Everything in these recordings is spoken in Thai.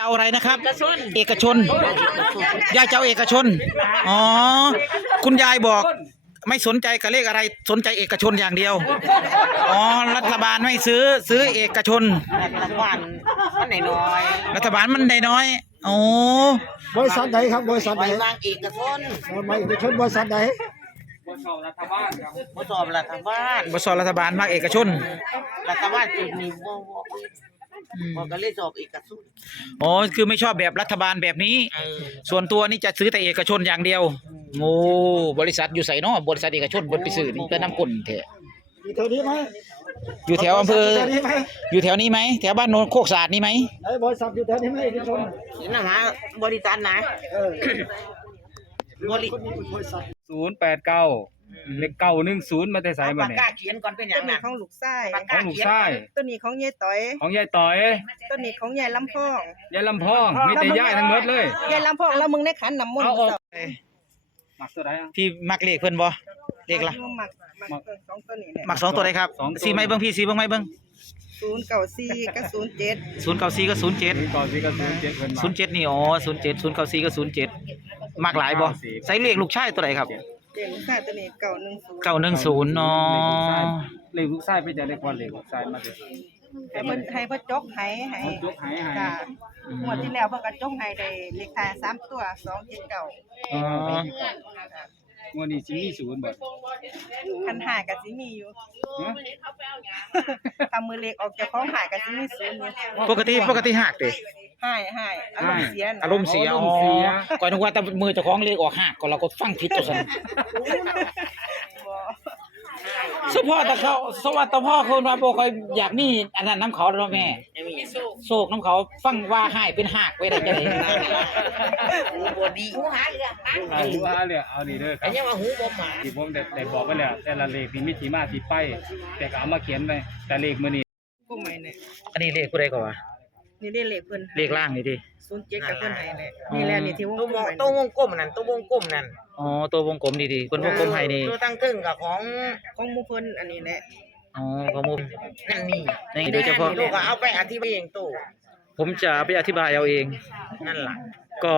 เอาอะไรนะครับ เอกชนเอกชนยายจะเอาเอกชน อ๋อ คุณยายบอกไม่สนใจกับเลขอะไรสนใจเอกชนอย่างเดียว อ๋อ รัฐบาลไม่ซื้อซื้อเอกชนรางวัลมันไหนน้อย รัฐบาลมันได้น้อย โอ้บริษัทใดครับบริษัทไปใดวางเอกชนไม่เอกชนบริษัทใดมาสอบรัฐบาลบสรัฐบาลมากเอกชน รัฐบาลจุดนี้ บ่บ่บ่ก็เลยสอบเอกชนอ๋อคือไม่ชอบแบบรัฐบาลแบบนี้ เออส่วนตัวนี่จะซื้อแต่เอกชนอย่างเดียวโอ้บริษัทอยู่ใส่เนาะบริษัทเอกชนบนไปซื้อนี่เป็นน้ำกลนเถอะอยู่แถวนี้ไหมอยู่แถวอำเภอแถวนี้ไหมอยู่แถวนี้ไหมแถวบ้านโนนโคกสะอาดนี่ไหมไหนบริษัทอยู่แถวนี้ไหมเอกชนนี่นะฮะบริษัทนะเออบริคนนี้บริษัทศูนย์แปดเก้า เลขเก้าหนึ่งศูนย์มาแต่ใส่เอามาปากเนี่ยกาเขียนก่อนเป็นหยัต้งนนี้นะของลูกไส้ปากขกา องลูกเขียนชายต้นนี้ของยายต้อย ของยายต่อยต้นนี้ของยายลำพองยายลำพองมีแต่ย่ายทั้งหมดเลยยายลำพองแล้วมึงได้ขันน้ำมนต์เอาออกเจ้ามักตัวไหนอะพี่มักเลขเพิ่นบ่เลขละหมักหมักต้นสองต้นนี้เนี่ยมักสองตัวใดครับสีไหมเบิ่งพี่สีเบิ่งไหมเบิ่งศูนย์เก้าสี่กับศูนย์เจ็ดศูนย์เก้าสี่ก็ศูนย์เจ็ดนี่ก่อนที่ก็ศูนย์เจ็ดเพิ่นมา ศูนย์เจ็ดนี่อ๋อศูนย์เจ็ดศูนย์เก้าสี่ก็ศูนย์เจ็ดมักหลายบ่ใส่เลขลูกชายตัวใดครับ เด็กลูกไส้ตัวนี้เก้าหนึ่งศูนย์เก้าหนึ่งศูนย์อ๋อเลขลูกชายไปจะเลขก่อนเลขลูกชายมาแต่ใส่ให้เพิ่นให้เพิ่นจกให้ให้ยกหายหายจ้ะงวดที่แล้วเพิ่นก็จกให้ได้เลขท้ายสามตัวสองเจ็ดเก้าอ๋องวดนี้สิมีศูนย์บ่คันหายกับสิมีอยู่ ฮะทำมือเล็กออกจากของหายกับสิมีศูนย์อยู่ปกติปกติหักเด้ หายหายอารมณ์เสียนะอารมณ์เสียอ๋อก่อนนึกว่าแต่มือเจ้าของเลขออกหักก็เราก็ฟังผิดตัวซั่นบ่สพ่อแต่เขาสวัสดิ์แต่พ่อคนว่าบ่ค่อยอยากมีอันนั้นน้ำเขาแล้วเนาะแม่ ยังมีโศกน้ำเขาฟังว่าหายเป็นหักไว้ได้จังได๋หูบ่ดีหูหาเรือเอาดูอาเลยเอานี่เด้อคอัรันบนี้ว่าหูบ่หมาที่ผมได้ได้บอกไปแล้ว แต่ละเลขมีมิติมาที่ไปแต่ก็เอามาเขียนไว้แต่เลขมื้อนี้กูไม่เนี่ยอันนี้เลขผู้ใดก็ว่า นี่ได้เลขเพิ่นเลขล่างนี่ดิศูนย์เจ็ดกับเพิ่นให้แหละนี่แหละนี่ที่วงตัวกลวมงไว้ตัววงกลมนั่นตัววงกลมนั่นอ๋อตัววงกลมดีๆเพิ่นวงกลมให้นี่ตัวตั้งครึ่งกับของของหมู่เพิ่นอันนี้แหละอ๋อข้อมูลนั่นนี่นี่โดยเฉพาะลูกก็เอาไปอธิบายเองตู้ผมจะไปอธิบายเอาเองนั่นล่ะก็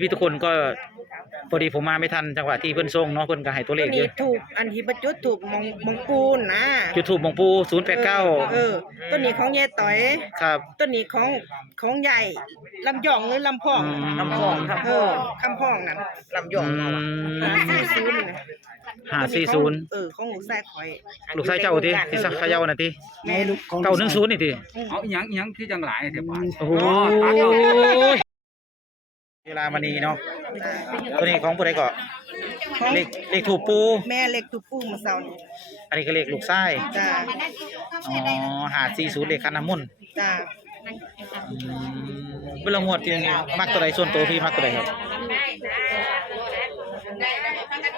พี่ๆทุกคนก็ พอดีผมมาไม่ทันจังหวะที่เพิ่นส่งเนาะเพิ่นก็ให้ตัวเลตัวขเยนี้อะถูกอันที่ประจุดถูกมองมองปูนนะจุดทูบมงปูเอ089อตัวนี้ของยายต้อย ครับตัวนี้ของของใหญ่ลำยองหรือลำพองอืมลำพองครับ เออคำพองนั่นลำยองอืเอาอะมห้าสี่ศูนย์น่ะ540เออของหนูแซ่คอย ลูกชายเจ้าติที่สักเขย่าน่ะติในลูกของ910นี่ติเอาอีหยังอีหยังคือจังหลายเดี๋ยวบาดโอ้โห เวลามานี้เนาะตัวนี้ของผู้ใดก็ของเลขเลขถูกปู แม่เล็กตุกปูมาเซานี่อันนี้ก็เลขลูกชายจ้าอ๋อ540เลขคันน้ำมนต์จ้าอืมเวลางวดที่นี่มักตัวใดส่วนตัวพี่มักตัวใดครับ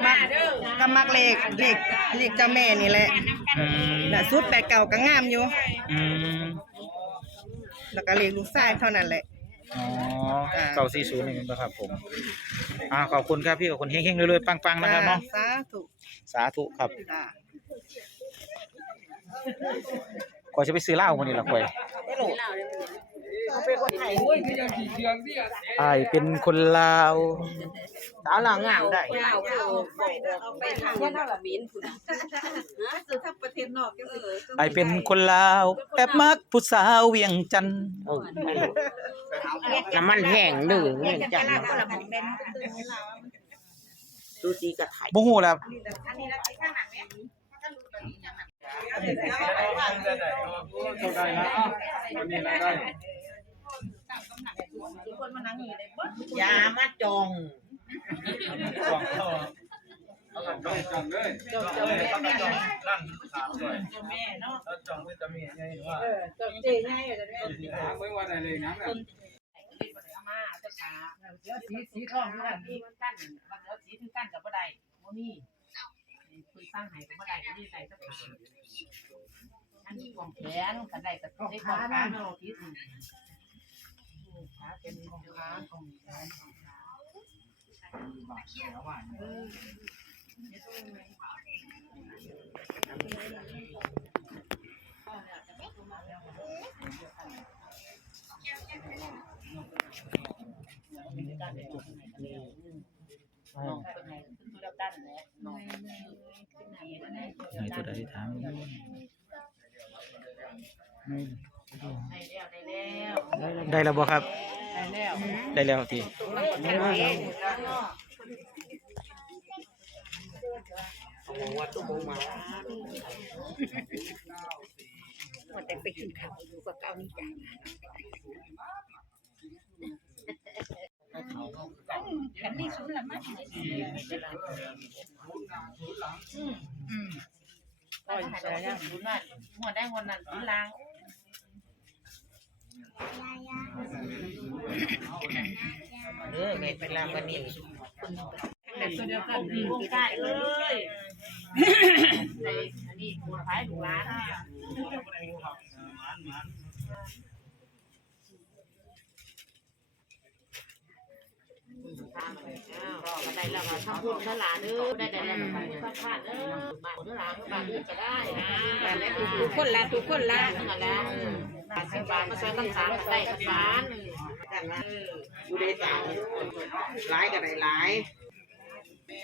มักก็มักเลขเลขเลขเจ้าแม่นี่แหละอืมน่ะสุดแปดเก่าก็งามอยู่ อืมแล้วก็เลขลูกชายเท่านั้นแหละอ๋อ เก้าสี่ศูนย์นี่นะครับผมอ่าขอบคุณครับพี่ขอบคุณเฮงๆรวยๆปังๆนะครับเนาะสาธุสาธุครับจ้าก่อนจะไปซื้อเหล้าวันนี้ละก่อยไม่รู้เขาเป็นคนไทยอายเป็นคนลาวสาวลาวงามได้อายเป็นคนลาวแอบมักผู้สาวเวียงจันทน์น้ำมันแห้งดื้อเงี้ยจังดูสีกระไทยบ่ฮู้แล้วเข้าได้ นะอ้าววันนี้รายได้อยามาจองกล่องเข้าเอากันจ้องจ้องเลยจองเจองแม่แม่ถามไว้ว่าได้เลยนะเนี่ยสีสีทองคือกันที่มันกั้นบางแล้วสีคือกั้นกับบ่ได้บ่มีคุยสร้างให้ก็บ่ได้ก็มีใส่สักขาอันนี้ของแขนกันได้ก็ได้ของขาเนาะทิศขาเป็นของขาของแขนของขา น้องเป็นไงคือตัวดันแหละน้องให้ผู้ใดถามได้แล้วได้แล้วได้แล้วบ่ครับ ได้แล้วได้แล้ว ทีเอามองว่าตุ้มงมาแต่ไปกินข้าวอยู่กับเก้านี่จ้ะกันนี่สุดละมั้งอืมก็อยู่ใช่ยังสุดนั่นหัวได้หัวนั้นสุดลางเออไงเป็นลางวันนี้แต่ตัวเดียวกันมีวงใต้เลย อันนี้หัวท้ายหลูร้านก็ได้แล้วมาทำบุญพระหลานเด้อได้ได้แล้วมาทำพลาดเด้อบ้านพระหลานบ้านนี้ก็ได้นะทุกคนละทุกคนละนั่นแหละส่บ้านมาใส่ตั้งสารได้ตั้งสารกันนะดูได้สามหลายกันไดหลาย วั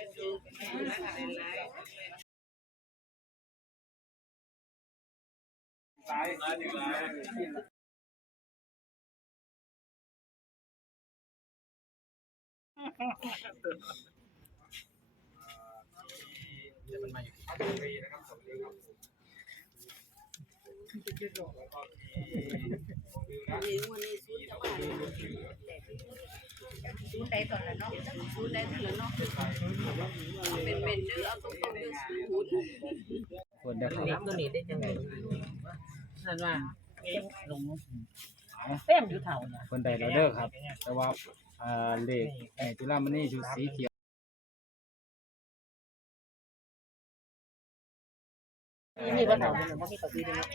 นนี้ซุนจะมา ศูนย์ใดตอนละเนาะศูนย์ใดตอนละเนาะเป็นเป็นเด้อเอาตรงๆเด้อศูนย์คนได้น้ตัวนี้ได้จังไงนั่นว่าลงเต็มอยู่เท่าน่ะคนได้แล้วเด้อครับ แต่ว่าอ่าเลขแห่จุฬามณีชุดสีเขียวนี่บ่เท่ามันบ่มีปฏิทินเนาะ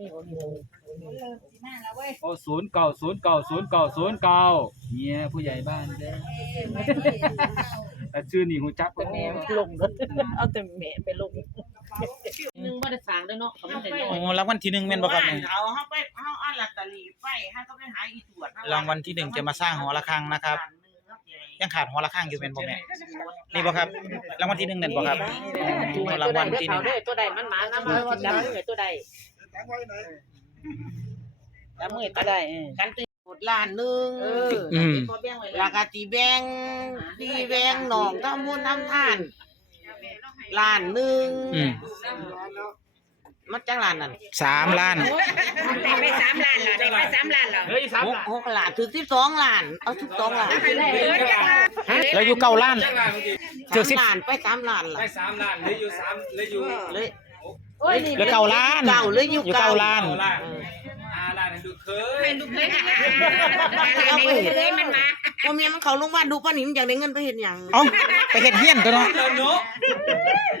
บ่มีบ่มีโอ้ศูนย์เก้าศูนย์เก้าศูนย์เก้าศูนย์เก้าเนี่ยผู้ใหญ่บ้านเด้อแต่ชื่อนี่หูจักแต่แม่มันลงเด้อเอาแต่แม่ไปลงหนึ่งบ่ได้สางเด้อเนาะเขาไมันได้โอ้รางวัลที่หนึ่งแม่นบ่ครับว่าเนี่ยเอาเฮาไปเฮาเอาลอตเตอรี่ไปเฮาก็ไปหาอีตรวจรางวัลที่หนึ่งจะมาสร้างหอระฆังนะครับ ยังขาดหอระฆังอยู่แม่นบ่แม่นี่บ่ครับรางวัลที่หนึ่งนั่นบ่ครับรางวัลที่หนึ่งตัวใดมันหมานำมาดำมือตัวใด ตั้งไว้ไหนดำมือตัวใดกันตื่นหมดล้านหนึงเอออืม พอแบ่งไว้แล้แล้ววก็สิแบ่งสิแบ่งหนองทำบุญทำทานล้านหนึงอืม มันจังล้านนั่นสามล้าน ได้ไปสามล้านแล้วได้ไปสามล้านแล้วหกหกล้านถึง12ล้านเอา12ล้านเออจ้ะแล้วอยู่เก้าล้านเจอสิบล้านไป3ล้านล่ะได้สามล้านเหลืออยู่สามเหลืออยู่เลย โอ้ยนี่เหลือเก้าล้านเก้าเลยอยู่อยู่เก้าล้านเอออา ล้านให้ดูเคยให้ลูกเคยให้ลูกเคยมันมาพ่อเมียมันเข้าโรงพยาบาลดูป้าหนิมอยากได้เงินไปเฮ็ดหยังเอ้าไปเฮ็ดเฮียนตัวเนาะเดินเนาะ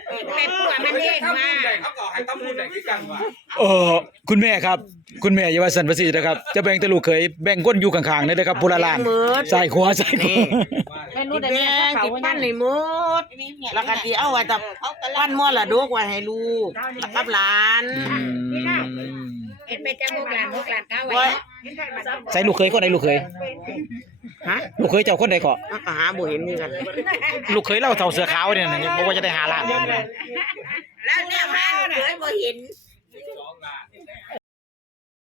แต่ผัวมันเองมาเขาก็ให้ตำบุญได้คือกันว่าเออคุณแม่ครับ คุณแม่อย่าว่าสันภาษีนะครับ จะแบ่งแต่ลูกเคยแบ่งก้นอยู่ข้างๆนี่นะครับผู้ละล้านหมืดใส่ขวาใส่ขวาแม่สินู้นได้แบ่แม่งเขาสิเขาปั้นให้หมดแล้วก็สิเอาไว้แต่ปั้นมรดกไว้ให้ลูกแล้วกับหลานอืมเห็น ไปจังลูกหลานลูกหลานเก้าไว้ไว้ใส่ลูกเคยคนใดลูกเคยฮะลูกเคยเจ้าคนใดเกาะมันก็หาบ่เห็นคือกันลูกเคยเล่าเท่าเสือขาวเนี่ยนะบอกว่าจะได้หาล้านแล้วเนี่ยมาเคยบ่เห็นสองล้านเ